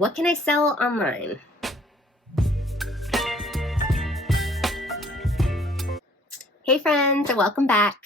What can I sell online? Hey friends, and welcome back.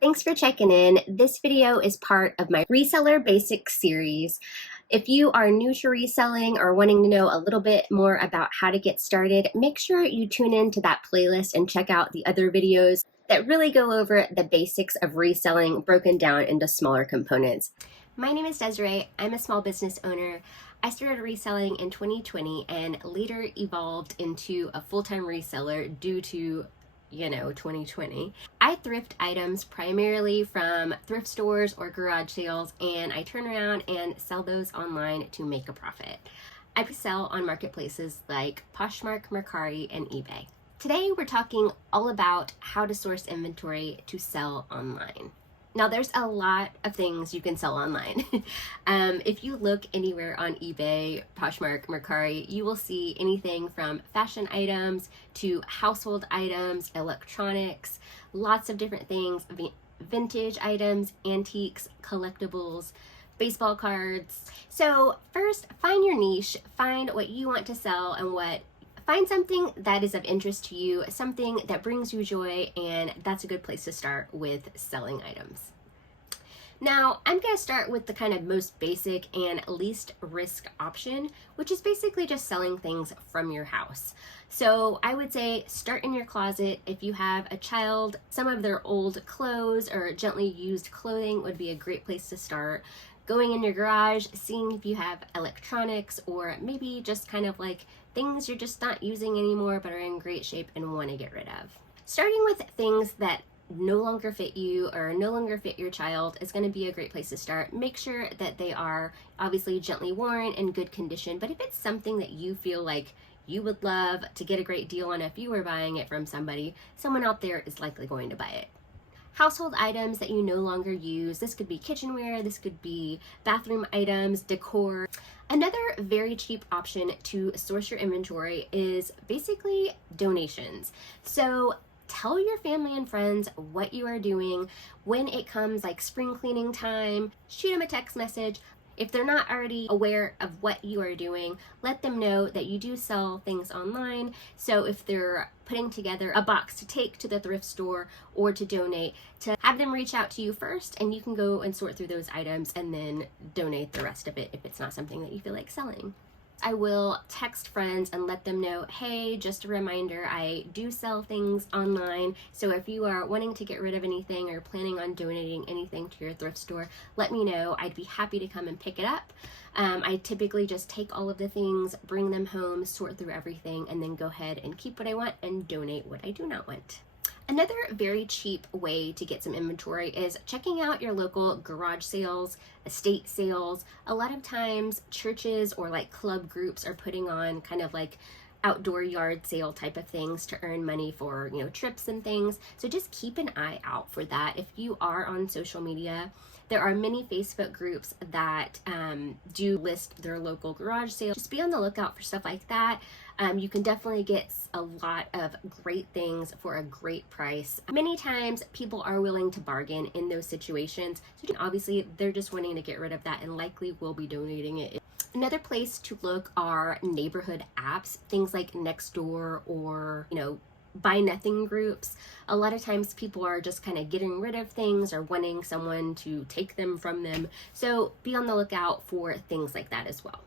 Thanks for checking in. This video is part of my Reseller Basics series. If you are new to reselling or wanting to know a little bit more about how to get started, make sure you tune into that playlist and check out the other videos that really go over the basics of reselling broken down into smaller components. My name is Desiree. I'm a small business owner. I started reselling in 2020 and later evolved into a full-time reseller due to 2020. I thrift items primarily from thrift stores or garage sales, and I turn around and sell those online to make a profit. I sell on marketplaces like Poshmark, Mercari, and eBay. Today we're talking all about how to source inventory to sell online. Now there's a lot of things you can sell online. If you look anywhere on eBay, Poshmark, Mercari, you will see anything from fashion items to household items, electronics, lots of different things, vintage items, antiques, collectibles, baseball cards. So first, find your niche, find what you want to sell and find something that is of interest to you, something that brings you joy, and that's a good place to start with selling items. Now, I'm going to start with the kind of most basic and least risk option, which is basically just selling things from your house. So I would say start in your closet. If you have a child, some of their old clothes or gently used clothing would be a great place to start. Going in your garage, seeing if you have electronics or maybe just kind of like things you're just not using anymore but are in great shape and want to get rid of. Starting with things that no longer fit you or no longer fit your child is going to be a great place to start. Make sure that they are obviously gently worn and good condition, but if it's something that you feel like you would love to get a great deal on if you were buying it from somebody, someone out there is likely going to buy it. Household items that you no longer use. This could be kitchenware, this could be bathroom items, decor. Another very cheap option to source your inventory is basically donations. So tell your family and friends what you are doing. When it comes like spring cleaning time, shoot them a text message. If they're not already aware of what you are doing, let them know that you do sell things online. So if they're putting together a box to take to the thrift store or to donate, to have them reach out to you first, and you can go and sort through those items and then donate the rest of it if it's not something that you feel like selling. I will text friends and let them know, hey, just a reminder, I do sell things online. So if you are wanting to get rid of anything or planning on donating anything to your thrift store, let me know. I'd be happy to come and pick it up. I typically just take all of the things, bring them home, sort through everything, and then go ahead and keep what I want and donate what I do not want. Another very cheap way to get some inventory is checking out your local garage sales, estate sales. A lot of times churches or like club groups are putting on kind of like outdoor yard sale type of things to earn money for, trips and things. So just keep an eye out for that. If you are on social media, there are many Facebook groups that do list their local garage sales. Just be on the lookout for stuff like that. You can definitely get a lot of great things for a great price. Many times people are willing to bargain in those situations. So obviously they're just wanting to get rid of that and likely will be donating it. Another place to look are neighborhood apps, things like Nextdoor or, buy nothing groups. A lot of times people are just kind of getting rid of things or wanting someone to take them from them. So be on the lookout for things like that as well.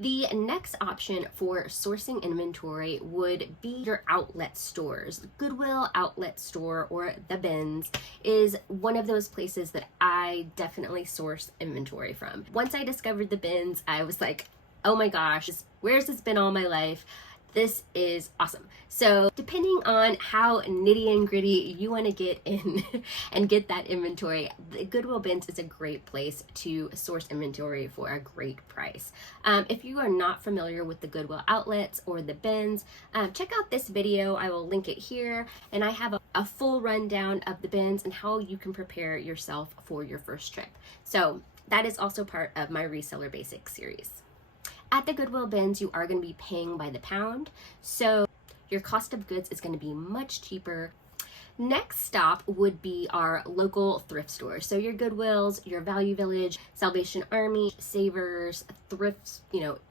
The next option for sourcing inventory would be your outlet stores. Goodwill outlet store or the bins is one of those places that I definitely source inventory from. Once I discovered the bins, I was like, oh my gosh, where's this been all my life? This is awesome. So depending on how nitty and gritty you want to get in and get that inventory, the Goodwill bins is a great place to source inventory for a great price. If you are not familiar with the Goodwill outlets or the bins, check out this video. I will link it here, and I have a full rundown of the bins and how you can prepare yourself for your first trip. So that is also part of my Reseller Basics series. At the Goodwill bins, you are going to be paying by the pound, so your cost of goods is going to be much cheaper. Next stop would be our local thrift stores. So your Goodwills, your Value Village, Salvation Army, Savers, thrifts,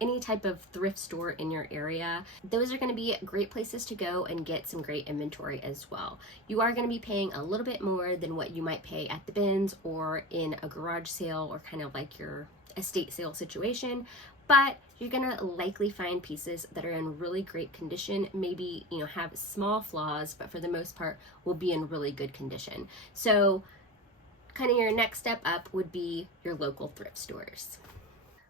any type of thrift store in your area. Those are going to be great places to go and get some great inventory as well. You are going to be paying a little bit more than what you might pay at the bins or in a garage sale or kind of like your estate sale situation, but you're gonna likely find pieces that are in really great condition, maybe have small flaws, but for the most part will be in really good condition. So kind of your next step up would be your local thrift stores.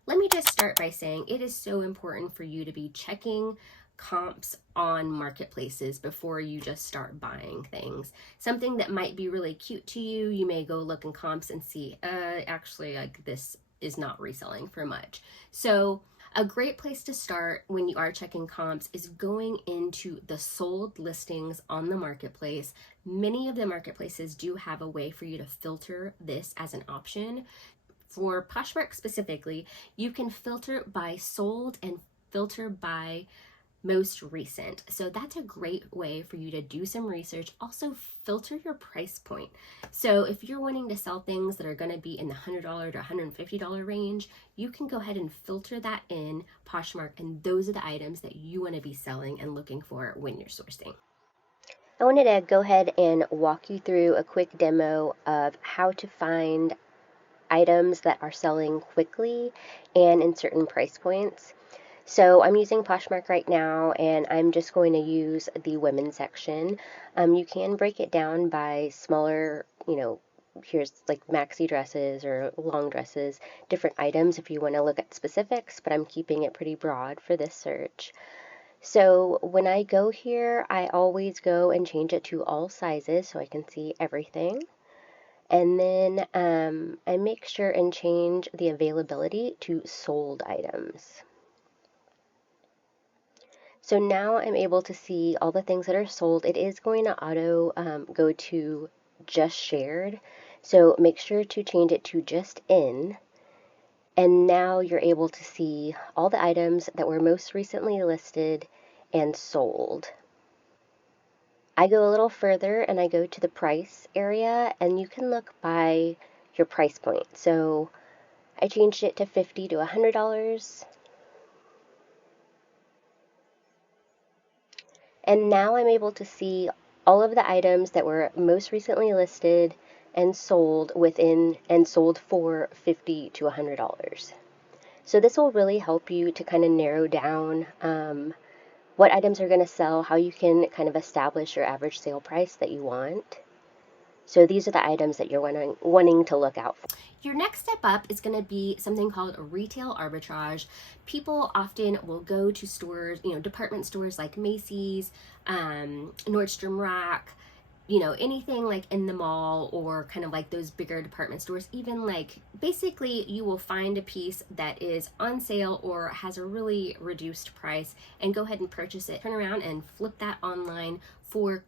Let me just start by saying it is so important for you to be checking comps on marketplaces before you just start buying things. Something that might be really cute to you, you may go look in comps and see, actually, like, this is not reselling for much. So a great place to start when you are checking comps is going into the sold listings on the marketplace. Many of the marketplaces do have a way for you to filter this as an option. For Poshmark specifically, you can filter by sold and filter by most recent. So that's a great way for you to do some research. Also filter your price point. So if you're wanting to sell things that are going to be in the $100 to $150 range, you can go ahead and filter that in Poshmark, and those are the items that you want to be selling and looking for when you're sourcing. I wanted to go ahead and walk you through a quick demo of how to find items that are selling quickly and in certain price points. So I'm using Poshmark right now, and I'm just going to use the women's section. You can break it down by smaller, here's like maxi dresses or long dresses, different items if you want to look at specifics, but I'm keeping it pretty broad for this search. So when I go here, I always go and change it to all sizes so I can see everything. And then I make sure and change the availability to sold items. So now I'm able to see all the things that are sold. It is going to auto go to just shared. So make sure to change it to just in. And now you're able to see all the items that were most recently listed and sold. I go a little further and I go to the price area, and you can look by your price point. So I changed it to $50 to $100. And now I'm able to see all of the items that were most recently listed and sold within and sold for $50 to $100. So this will really help you to kind of narrow down what items are going to sell, how you can kind of establish your average sale price that you want. So these are the items that you're wanting to look out for. Your next step up is going to be something called retail arbitrage. People often will go to stores, department stores like Macy's, Nordstrom Rack, anything like in the mall, or kind of like those bigger department stores. Even like basically you will find a piece that is on sale or has a really reduced price and go ahead and purchase it, turn around and flip that online for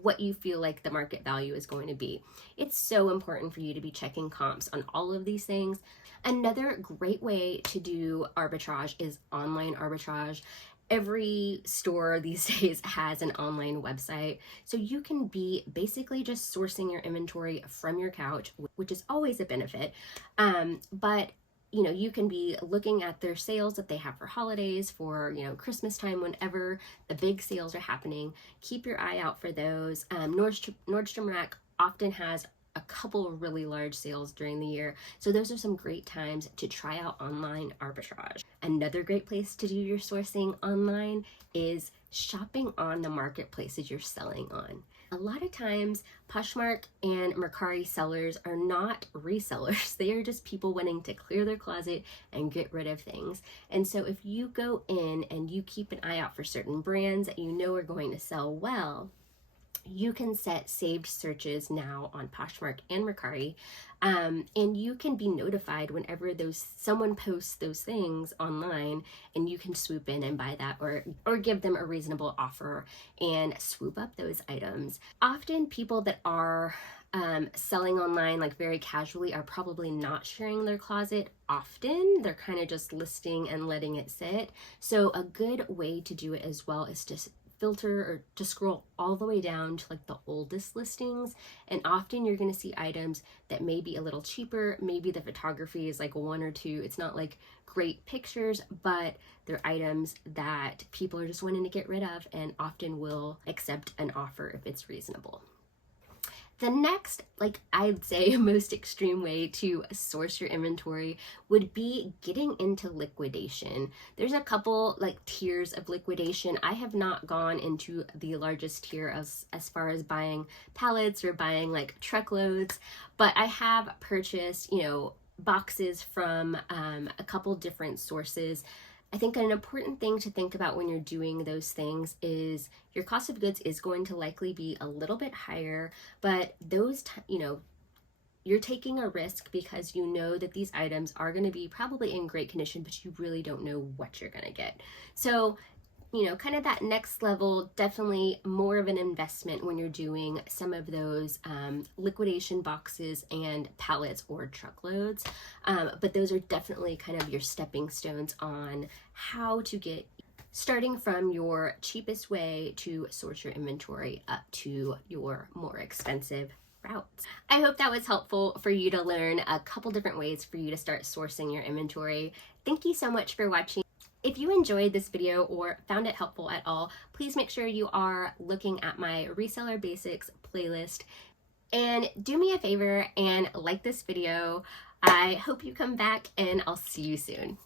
what you feel like the market value is going to be. It's so important for you to be checking comps on all of these things. Another great way to do arbitrage is online arbitrage. Every store these days has an online website, so you can be basically just sourcing your inventory from your couch, which is always a benefit. But you can be looking at their sales that they have for holidays, for Christmas time, whenever the big sales are happening. Keep your eye out for those. Nordstrom Rack often has a couple of really large sales during the year, so those are some great times to try out online arbitrage. Another great place to do your sourcing online is shopping on the marketplaces you're selling on. A lot of times Poshmark and Mercari sellers are not resellers. They are just people wanting to clear their closet and get rid of things. And so if you go in and you keep an eye out for certain brands that you know are going to sell well, you can set saved searches now on Poshmark and Mercari, and you can be notified whenever someone posts those things online, and you can swoop in and buy that, or give them a reasonable offer and swoop up those items. Often people that are selling online like very casually are probably not sharing their closet often. They're kind of just listing and letting it sit. So a good way to do it as well is to filter or to scroll all the way down to like the oldest listings, and often you're going to see items that may be a little cheaper. Maybe the photography is like 1 or 2. It's not like great pictures, but they're items that people are just wanting to get rid of and often will accept an offer if it's reasonable. The next, like I'd say, most extreme way to source your inventory would be getting into liquidation. There's a couple like tiers of liquidation. I have not gone into the largest tier as far as buying pallets or buying like truckloads, but I have purchased, boxes from a couple different sources. I think an important thing to think about when you're doing those things is your cost of goods is going to likely be a little bit higher, but those, you're taking a risk because you know that these items are going to be probably in great condition, but you really don't know what you're going to get. So, kind of that next level, definitely more of an investment when you're doing some of those liquidation boxes and pallets or truckloads. But those are definitely kind of your stepping stones on how to get starting from your cheapest way to source your inventory up to your more expensive routes. I hope that was helpful for you to learn a couple different ways for you to start sourcing your inventory. Thank you so much for watching. If you enjoyed this video or found it helpful at all, please make sure you are looking at my Reseller Basics playlist. And do me a favor and like this video. I hope you come back, and I'll see you soon.